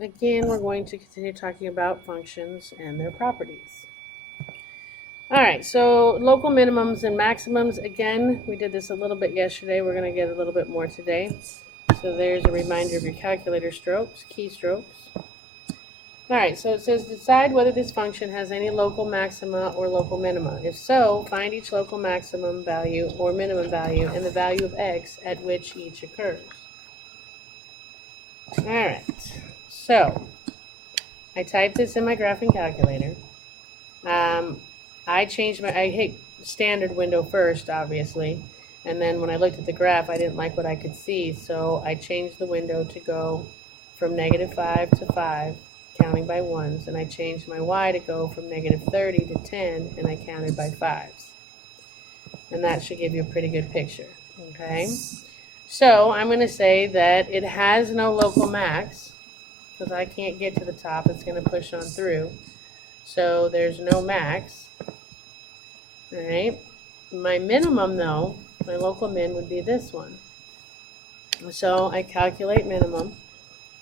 Again, we're going to continue talking about functions and their properties. All right, so local minimums and maximums. Again, we did this a little bit yesterday. We're going to get a little bit more today. So there's a reminder of your calculator strokes, keystrokes. All right, so it says decide whether this function has any local maxima or local minima. If so, find each local maximum value or minimum value and the value of x at which each occurs. All right, so I typed this in my graphing calculator. I hit standard window first, obviously, and then when I looked at the graph, I didn't like what I could see, so I changed the window to go from -5 to 5, counting by ones, and I changed my y to go from -30 to 10, and I counted by fives. And that should give you a pretty good picture, okay? So I'm going to say that it has no local max, because I can't get to the top. It's going to push on through. So there's no max. All right. My minimum, though, my local min would be this one. So I calculate minimum.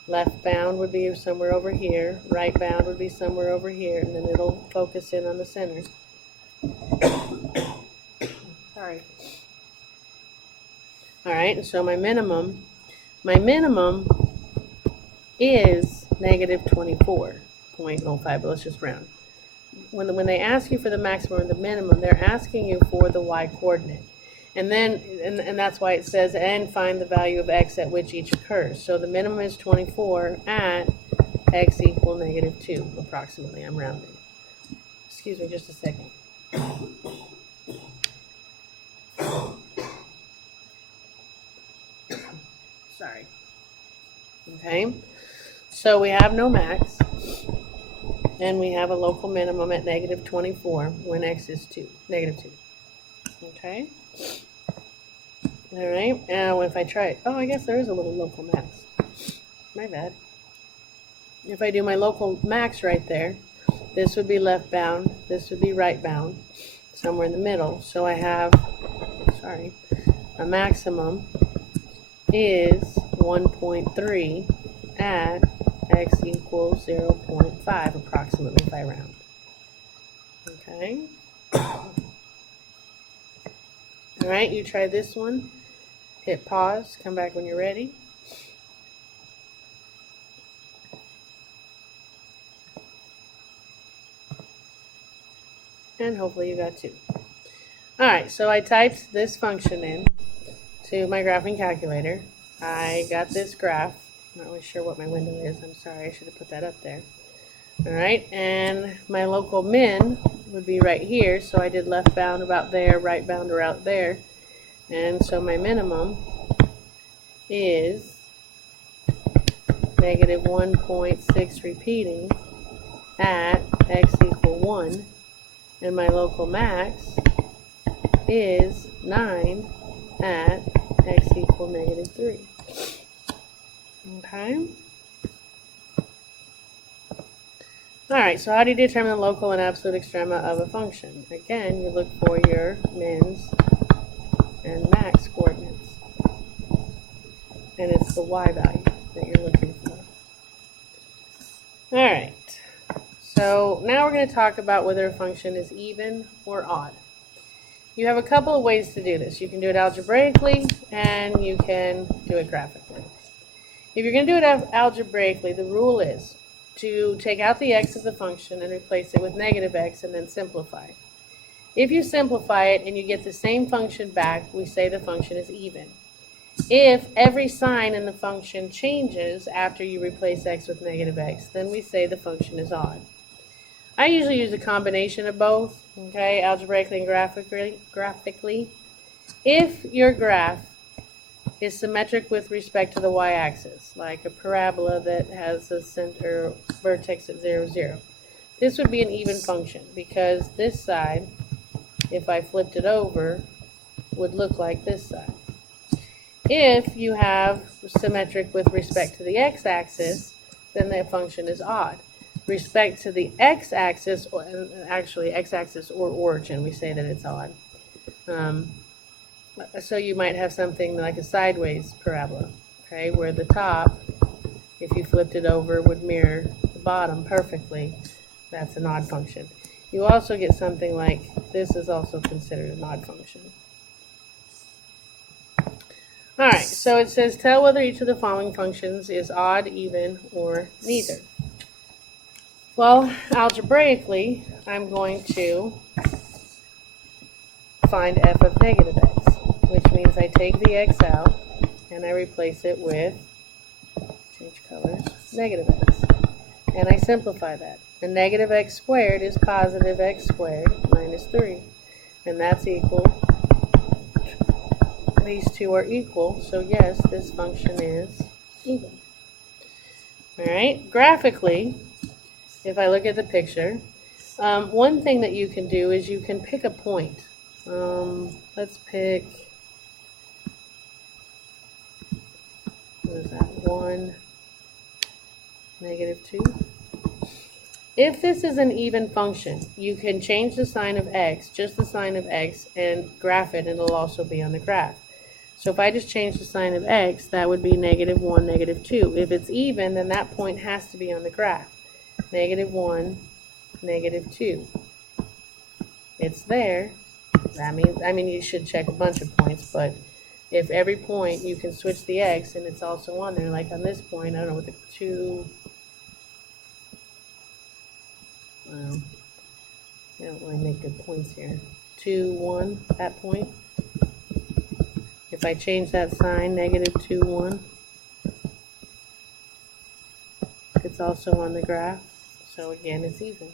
Left bound would be somewhere over here. Right bound would be somewhere over here. And then it'll focus in on the center. Sorry. All right. So my minimum is -24.05, but let's just round. When they ask you for the maximum or the minimum, they're asking you for the y coordinate. And then, and that's why it says, and find the value of x at which each occurs. So the minimum is 24 at x equal -2, approximately. I'm rounding. Excuse me just a second. Sorry. Okay. So we have no max. And we have a local minimum at -24 when x is -2. Okay? All right, now if I try it, oh, I guess there is a little local max. My bad. If I do my local max right there, this would be left bound, this would be right bound, somewhere in the middle. So I have, a maximum is 1.3 at x equals 0.5 approximately if I round. Okay. All right, you try this one. Hit pause, come back when you're ready. And hopefully you got 2. All right, so I typed this function in to my graphing calculator. I got this graph. I'm not really sure what my window is. I'm sorry, I should have put that up there. All right, and my local min would be right here. So I did left bound about there, right bound around there. And so my minimum is -1.6 repeating at x equal 1. And my local max is 9 at x equal -3. Okay. All right, so how do you determine the local and absolute extrema of a function? Again, you look for your mins and max coordinates. And it's the y value that you're looking for. All right, so now we're going to talk about whether a function is even or odd. You have a couple of ways to do this. You can do it algebraically and you can do it graphically. If you're going to do it algebraically, the rule is to take out the x of the function and replace it with -x and then simplify. If you simplify it and you get the same function back, we say the function is even. If every sign in the function changes after you replace x with -x, then we say the function is odd. I usually use a combination of both, okay, algebraically and graphically. If your graph is symmetric with respect to the y-axis, like a parabola that has a center vertex at 0, 0. This would be an even function because this side, if I flipped it over, would look like this side. If you have symmetric with respect to the x-axis, then the function is odd. Respect to the x-axis, or actually x-axis or origin, we say that it's odd. So you might have something like a sideways parabola, okay, where the top, if if you flipped it over, would mirror the bottom perfectly. That's an odd function. You also get something like this is also considered an odd function. Alright, so it says tell whether each of the following functions is odd, even, or neither. Well, algebraically, I'm going to find f of negative x, which means I take the x out and I replace it with, change colors, negative x. And I simplify that. And negative x squared is positive x squared minus 3. And that's equal, these two are equal, so yes, this function is even. Alright, graphically, if I look at the picture, one thing that you can do is you can pick a point. Let's pick, what is that, 1, negative 2. If this is an even function, you can change the sign of x, just the sign of x, and graph it, and it'll also be on the graph. So if I just change the sign of x, that would be negative 1, negative 2. If it's even, then that point has to be on the graph. Negative 1, negative 2. It's there. That means, you should check a bunch of points, but if every point you can switch the x and it's also on there, like on this point, I don't know, with the 2, well, I don't really make good points here. 2, 1, that point. If I change that sign, negative 2, 1, it's also on the graph. So again, it's even.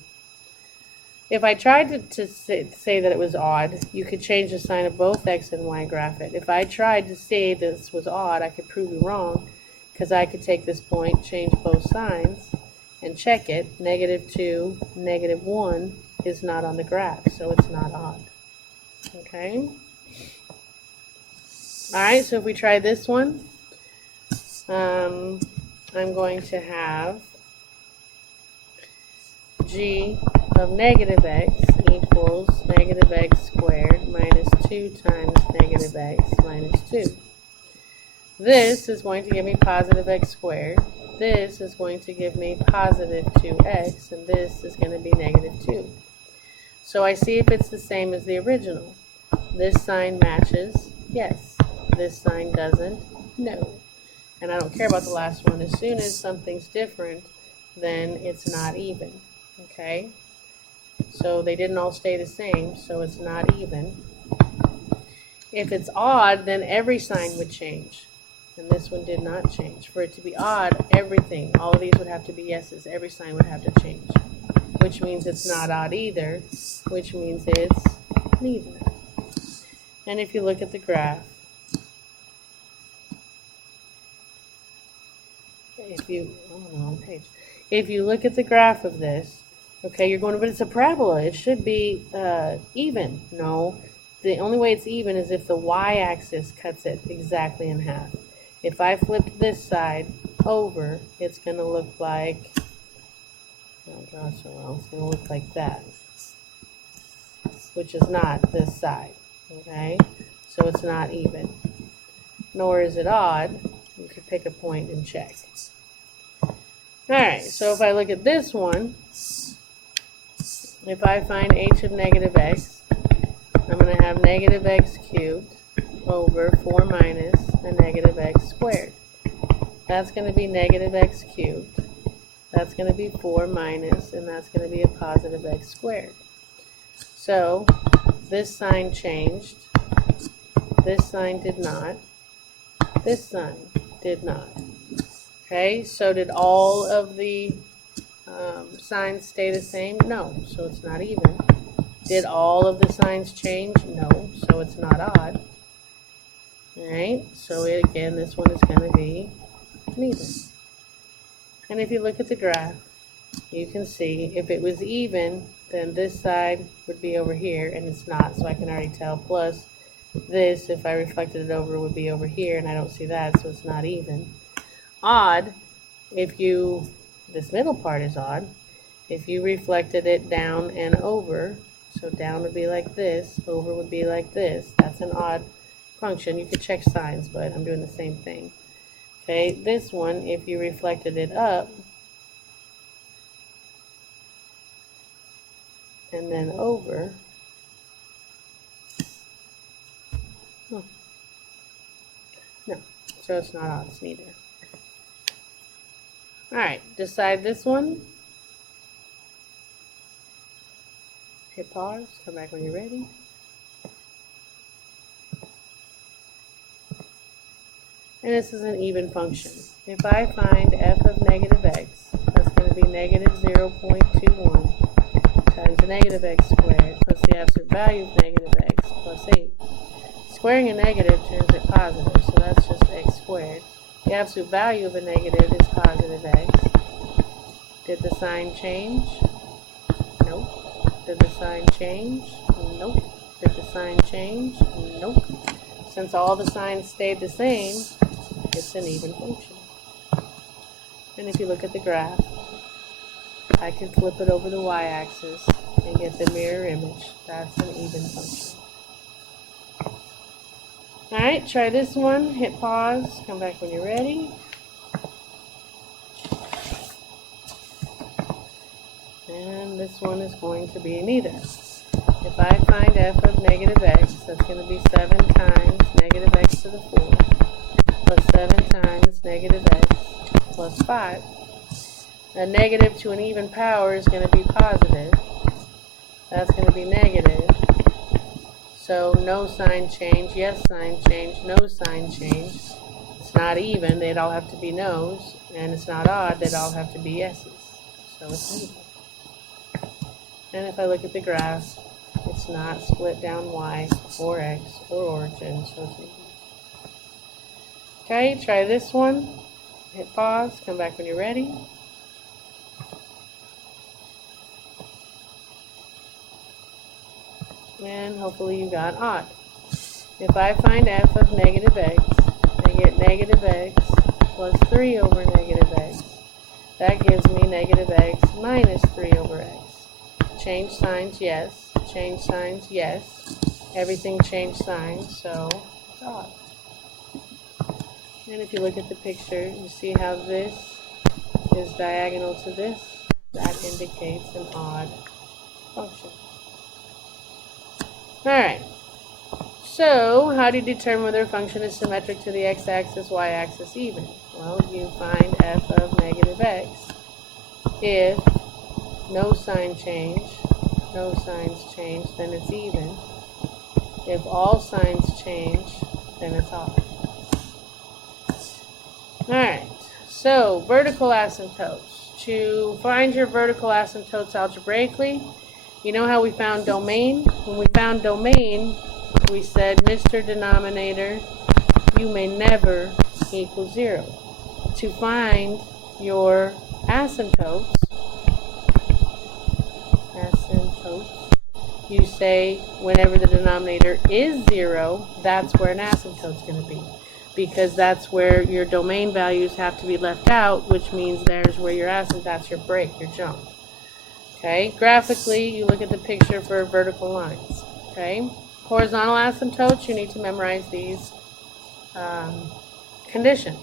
If I tried to say that it was odd, you could change the sign of both x and y, graph it. If I tried to say this was odd, I could prove you wrong, because I could take this point, change both signs, and check it. Negative 2, negative 1 is not on the graph, so it's not odd. Okay? Alright, so if we try this one, I'm going to have g of negative x equals negative x squared minus 2 times negative x minus 2. This is going to give me positive x squared. This is going to give me positive 2x, and this is going to be negative 2. So I see if it's the same as the original. This sign matches, yes. This sign doesn't, no. And I don't care about the last one. As soon as something's different, then it's not even. Okay? So they didn't all stay the same, so it's not even. If it's odd, then every sign would change. And this one did not change. For it to be odd, everything, all of these would have to be yeses. Every sign would have to change. Which means it's not odd either, which means it's neither. And if you look at the graph, if you look at the graph of this, okay, you're going, but it's a parabola. It should be even. No, the only way it's even is if the y-axis cuts it exactly in half. If I flipped this side over, it's going to look like, I'll draw so well, it's going to look like that, which is not this side, okay? So it's not even. Nor is it odd. You could pick a point and check. Alright, so if I look at this one, if I find h of negative x, I'm going to have negative x cubed over 4 minus a negative x squared. That's going to be negative x cubed. That's going to be 4 minus, and that's going to be a positive x squared. So this sign changed. This sign did not. This sign did not. Okay, so did all of the signs stay the same? No, so it's not even. Did all of the signs change? No, so it's not odd. Alright, so again, this one is going to be neither. And if you look at the graph, you can see if it was even, then this side would be over here, and it's not, so I can already tell. Plus, this, if I reflected it over, would be over here, and I don't see that, so it's not even. Odd, this middle part is odd. If you reflected it down and over, so down would be like this, over would be like this, that's an odd function. You could check signs, but I'm doing the same thing. Okay, this one, if you reflected it up and then over, no, so it's not odd, it's neither. Alright, decide this one. Hit pause, come back when you're ready. And this is an even function. If I find f of negative x, that's going to be negative 0.21 times negative x squared plus the absolute value of negative x plus 8. Squaring a negative turns it positive, so that's just x squared. The absolute value of a negative is positive x. Did the sign change? Nope. Did the sign change? Nope. Did the sign change? Nope. Since all the signs stayed the same, it's an even function. And if you look at the graph, I can flip it over the y-axis and get the mirror image. That's an even function. Alright, try this one. Hit pause. Come back when you're ready. And this one is going to be neither. If I find f of negative x, that's going to be 7 times negative x to the 4 plus 7 times negative x plus 5. A negative to an even power is going to be positive. That's going to be negative. So no sign change, yes sign change, no sign change. It's not even, they'd all have to be no's. And it's not odd, they'd all have to be yeses. So it's even. And if I look at the graph, it's not split down y or x or origin, so it's even. Okay, try this one. Hit pause, come back when you're ready. And hopefully you got odd. If I find f of negative x, I get negative x plus 3 over negative x. That gives me negative x minus 3 over x. Change signs, yes. Change signs, yes. Everything changed signs, so it's odd. And if you look at the picture, you see how this is diagonal to this. That indicates an odd function. Alright, so how do you determine whether a function is symmetric to the x-axis, y-axis, even? Well, you find f of negative x if no sign change, no signs change, then it's even. If all signs change, then it's odd. Alright, so vertical asymptotes. To find your vertical asymptotes algebraically, you know how we found domain? When we found domain, we said, Mr. Denominator, you may never equal 0. To find your asymptotes, you say whenever the denominator is 0, that's where an asymptote's going to be. Because that's where your domain values have to be left out, which means there's where your asymptote, that's your break, your jump. Okay, graphically, you look at the picture for vertical lines. Okay, horizontal asymptotes, you need to memorize these conditions.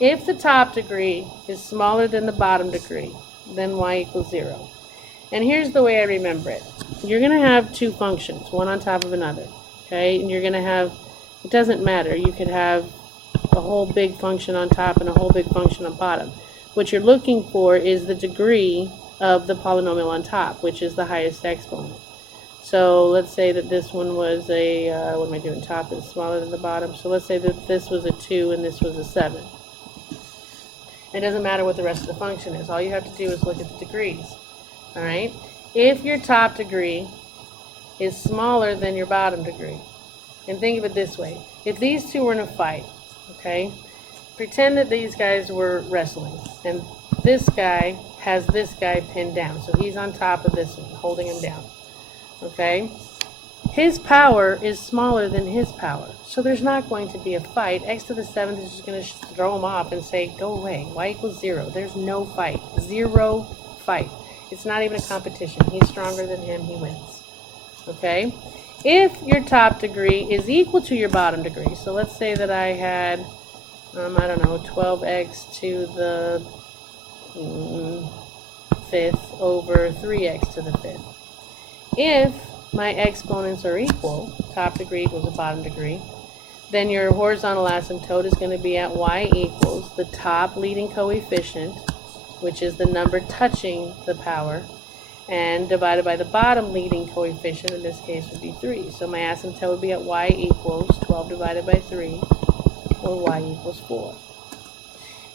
If the top degree is smaller than the bottom degree, then y equals 0. And here's the way I remember it. You're going to have two functions, one on top of another. Okay, and you're going to have, it doesn't matter, you could have a whole big function on top and a whole big function on bottom. What you're looking for is the degree of the polynomial on top, which is the highest exponent. So let's say that this one was a, what am I doing, top is smaller than the bottom. So let's say that this was a 2 and this was a 7. It doesn't matter what the rest of the function is. All you have to do is look at the degrees. All right? If your top degree is smaller than your bottom degree, and think of it this way. If these two were in a fight, okay, pretend that these guys were wrestling, and this guy has this guy pinned down. So he's on top of this one, holding him down. Okay? His power is smaller than his power. So there's not going to be a fight. X to the 7th is just going to throw him off and say, go away. Y equals 0. There's no fight. 0 fight. It's not even a competition. He's stronger than him. He wins. Okay? If your top degree is equal to your bottom degree, so let's say that I had I don't know, 12x to the 5th over 3x to the 5th. If my exponents are equal, top degree equals the bottom degree, then your horizontal asymptote is going to be at y equals the top leading coefficient, which is the number touching the power, and divided by the bottom leading coefficient, in this case would be 3. So my asymptote would be at y equals 12 divided by 3, or y equals 4.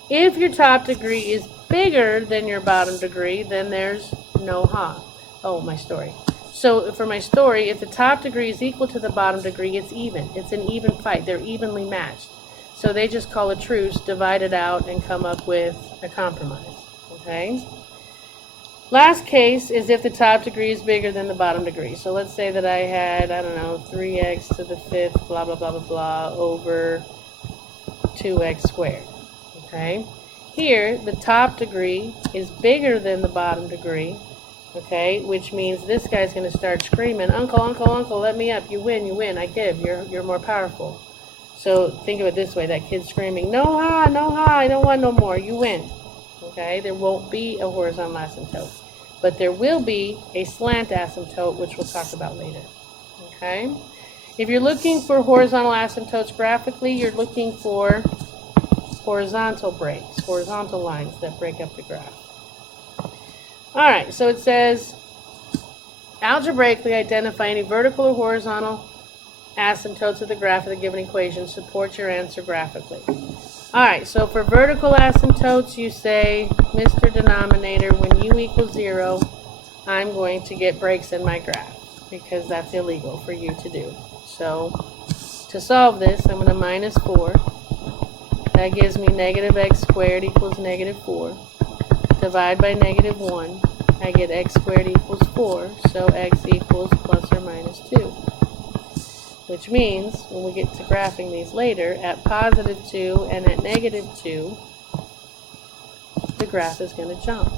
If your top degree is bigger than your bottom degree, then there's no ha. Oh, my story. So for my story, if the top degree is equal to the bottom degree, it's even. It's an even fight. They're evenly matched. So they just call a truce, divide it out, and come up with a compromise. Okay? Last case is if the top degree is bigger than the bottom degree. So let's say that I had, I don't know, 3x to the 5th, blah, blah, blah, blah, blah, over 2x squared. Okay? Here, the top degree is bigger than the bottom degree. Okay, which means this guy's going to start screaming, "Uncle, uncle, uncle, let me up. You win, you win. I give. You're more powerful." So think of it this way. That kid's screaming, "No ha, no ha. I don't want no more. You win." Okay, there won't be a horizontal asymptote. But there will be a slant asymptote, which we'll talk about later. Okay? If you're looking for horizontal asymptotes graphically, you're looking for horizontal breaks, horizontal lines that break up the graph. Alright, so it says, algebraically identify any vertical or horizontal asymptotes of the graph of the given equation. Support your answer graphically. Alright, so for vertical asymptotes, you say, Mr. Denominator, when u equals 0, I'm going to get breaks in my graph, because that's illegal for you to do. So, to solve this, I'm going to minus 4. That gives me negative x squared equals negative 4. Divide by negative 1, I get x squared equals 4, so x equals plus or minus 2. Which means, when we get to graphing these later, at positive 2 and at negative 2, the graph is going to jump.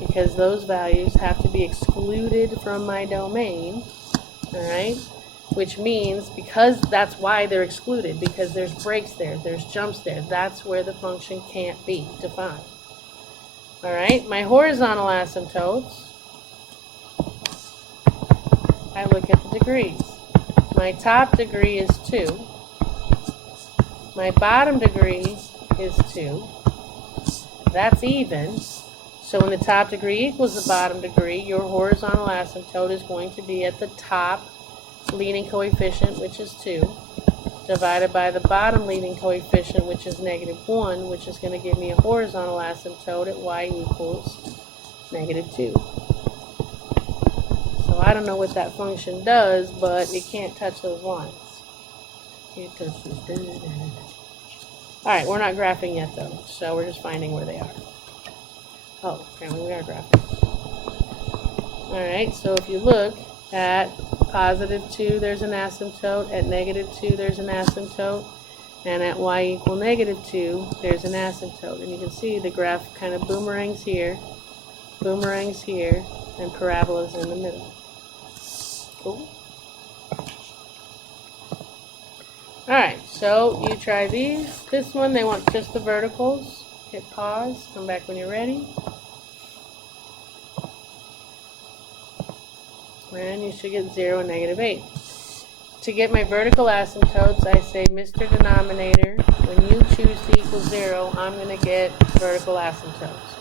Because those values have to be excluded from my domain, alright? Which means, because that's why they're excluded, because there's breaks there, there's jumps there, that's where the function can't be defined. Alright, my horizontal asymptotes, I look at the degrees. My top degree is 2. My bottom degree is 2. That's even. So when the top degree equals the bottom degree, your horizontal asymptote is going to be at the top leading coefficient, which is 2, divided by the bottom leading coefficient, which is negative 1, which is going to give me a horizontal asymptote at y equals negative 2. So I don't know what that function does, but it can't touch those lines. Can't touch those. Alright, we're not graphing yet though, so we're just finding where they are. Oh, apparently we are graphing. Alright, so if you look at positive 2, there's an asymptote. At negative 2, there's an asymptote. And at y equal negative 2, there's an asymptote. And you can see the graph kind of boomerangs here, and parabolas in the middle. Cool. Alright, so you try these. This one, they want just the verticals. Hit pause. Come back when you're ready. And you should get 0 and negative 8. To get my vertical asymptotes, I say, Mr. Denominator, when you choose to equal 0, I'm going to get vertical asymptotes.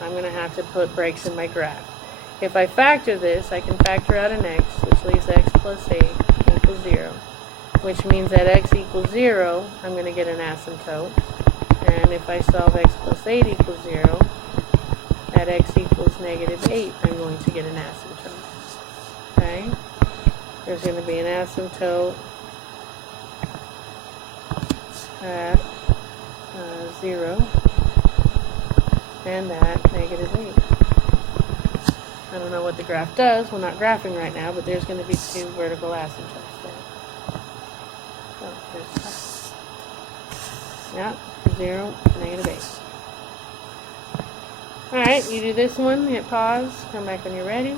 I'm going to have to put breaks in my graph. If I factor this, I can factor out an x, which leaves x plus 8 equals 0. Which means that x equals 0, I'm going to get an asymptote. And if I solve x plus 8 equals 0, at x equals negative 8, I'm going to get an asymptote. Okay, there's going to be an asymptote at 0 and at negative 8. I don't know what the graph does. We're not graphing right now, but there's going to be 2 vertical asymptotes there. Oh, there's that. Yeah, 0, negative 8. Alright, you do this one, hit pause, come back when you're ready.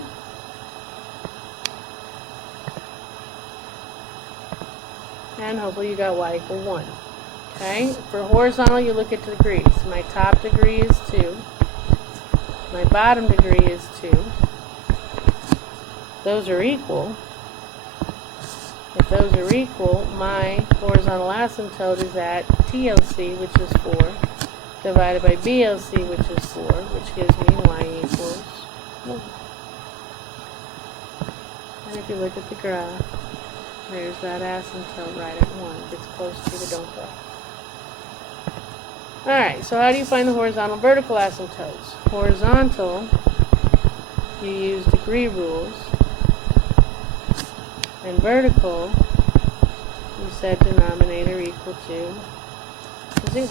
And hopefully you got y equal 1. Okay, for horizontal, you look at degrees. My top degree is 2. My bottom degree is 2. Those are equal. If those are equal, my horizontal asymptote is at TLC, which is 4, divided by BLC, which is 4, which gives me y equals 1. And if you look at the graph, there's that asymptote right at 1. It gets close to the don't go. Alright, so how do you find the horizontal vertical asymptotes? Horizontal, you use degree rules. And vertical, you set denominator equal to 0.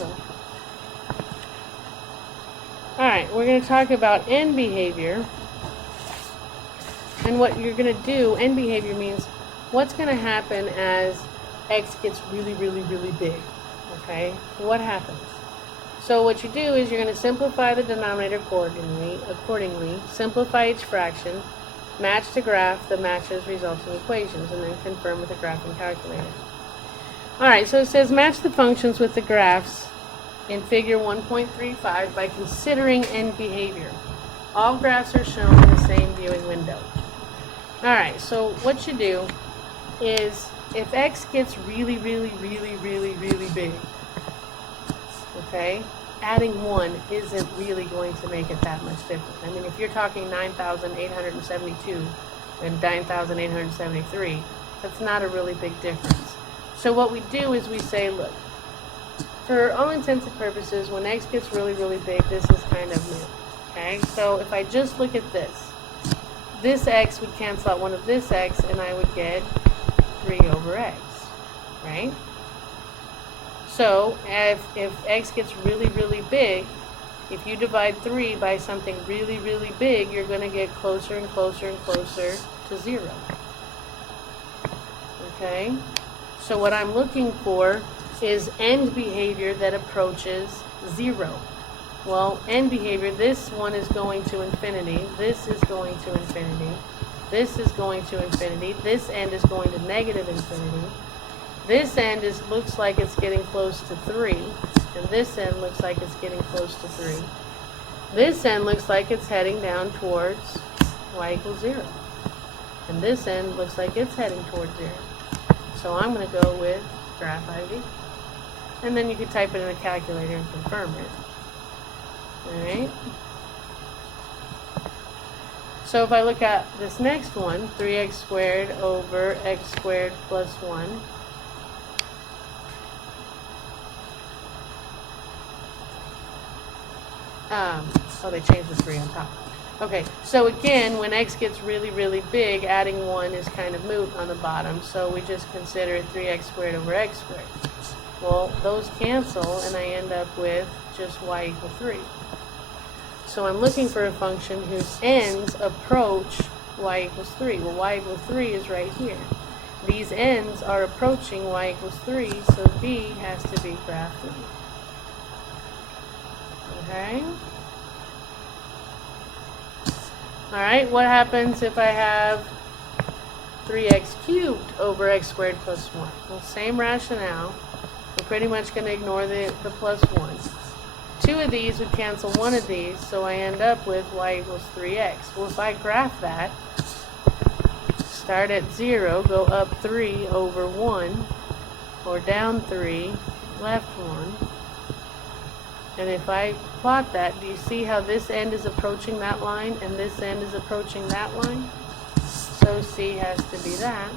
Alright, we're going to talk about end behavior. And what you're going to do, end behavior means what's going to happen as x gets really, really, really big. Okay? What happens? So what you do is you're going to simplify the denominator accordingly, simplify each fraction, match the graph that matches resulting equations, and then confirm with the graphing calculator. Alright, so it says match the functions with the graphs in figure 1.35 by considering end behavior. All graphs are shown in the same viewing window. Alright, so what you do is if x gets really, really, really, really, really big, okay, adding 1 isn't really going to make it that much different. I mean, if you're talking 9,872 and 9,873, that's not a really big difference. So what we do is we say, look, for all intents and purposes, when x gets really, really big, this is kind of new. Okay, so if I just look at this x would cancel out one of this x, and I would get 3 over x, right? So if x gets really, really big, if you divide 3 by something really, really big, you're going to get closer and closer and closer to 0. Okay? So what I'm looking for is end behavior that approaches 0. Well, end behavior, this one is going to infinity, this is going to infinity, this is going to infinity, this end is going to negative infinity. This end looks like it's getting close to 3, and this end looks like it's getting close to 3. This end looks like it's heading down towards y equals 0. And this end looks like it's heading towards 0. So I'm going to go with graph IV. And then you can type it in a calculator and confirm it. Alright. So if I look at this next one, 3x squared over x squared plus 1. Oh, they changed the 3 on top. Okay, so again, when x gets really, really big, adding 1 is kind of moot on the bottom, so we just consider 3x squared over x squared. Well, those cancel, and I end up with just y equals 3. So I'm looking for a function whose ends approach y equals 3. Well, y equals 3 is right here. These ends are approaching y equals 3, so B has to be graph 3. Okay. Alright, what happens if I have 3x cubed over x squared plus 1? Well, same rationale. We're pretty much going to ignore the plus 1. 2 of these would cancel 1 of these, so I end up with y equals 3x. Well, if I graph that, start at 0, go up 3 over 1, or down 3, left 1. And if I plot that, do you see how this end is approaching that line and this end is approaching that line? So C has to be that.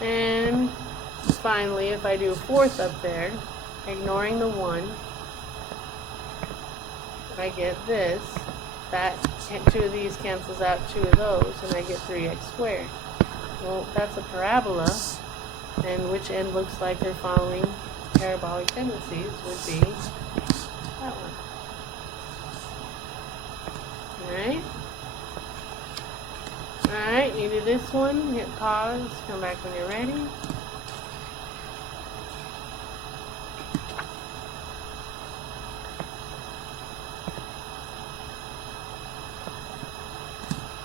And finally, if I do a fourth up there, ignoring the 1, I get this. That 2 of these cancels out 2 of those, and I get 3x squared. Well, that's a parabola, and which end looks like they're following parabolic tendencies would be that one. Alright? Alright, you do this one, hit pause, come back when you're ready.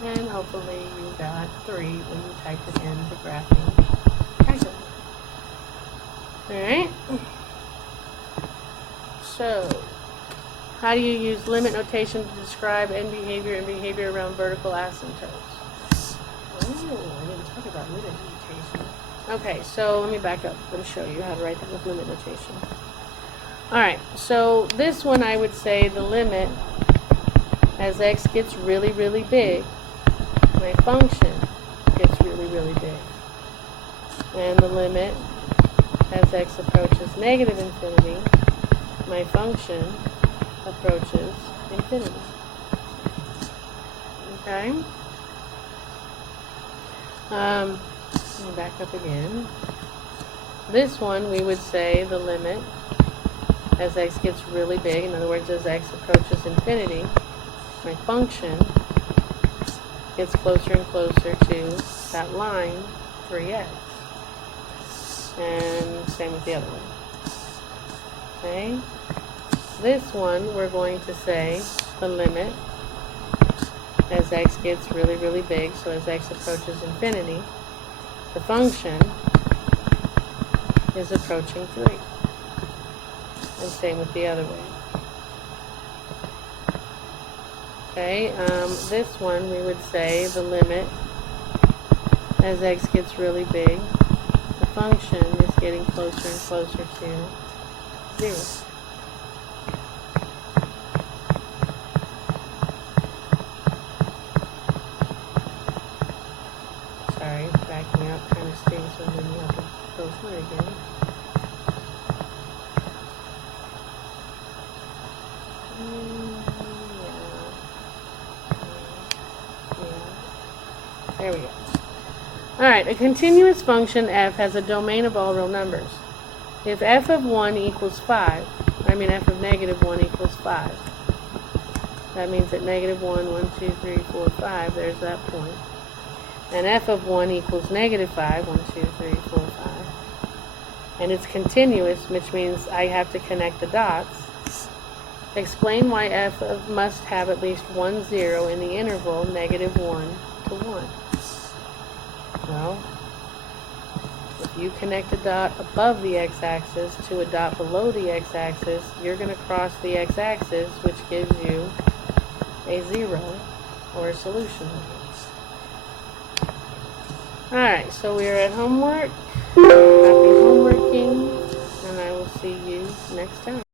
And hopefully you got 3 when you typed it in the graphing calculator. Alright. So, how do you use limit notation to describe end behavior and behavior around vertical asymptotes? Oh, I didn't talk about limit notation. Okay, so let me back up. I'm going to show you how to write that with limit notation. Alright, so this one I would say the limit as x gets really, really big, my function gets really, really big. And the limit as x approaches negative infinity, my function approaches infinity. Okay? Let me back up again. This one we would say the limit as x gets really big, in other words, as x approaches infinity, my function gets closer and closer to that line, 3x. And same with the other one. Okay? This one, we're going to say the limit as x gets really, really big, so as x approaches infinity, the function is approaching 3. And same with the other way. Okay, this one we would say the limit as x gets really big, the function is getting closer and closer to 0. Sorry, backing up kind of stinks when you have to go through it again. There we go. Alright, a continuous function f has a domain of all real numbers. If f of 1 equals 5, f of negative 1 equals 5, that means that negative 1, 1, 2, 3, 4, 5, there's that point. And f of 1 equals negative 5, 1, 2, 3, 4, 5. And it's continuous, which means I have to connect the dots. Explain why f must have at least one 0 in the interval negative 1 to 1. Well, if you connect a dot above the x-axis to a dot below the x-axis, you're going to cross the x-axis, which gives you a 0 or a solution. Alright, so we are at homework. Happy homeworking, and I will see you next time.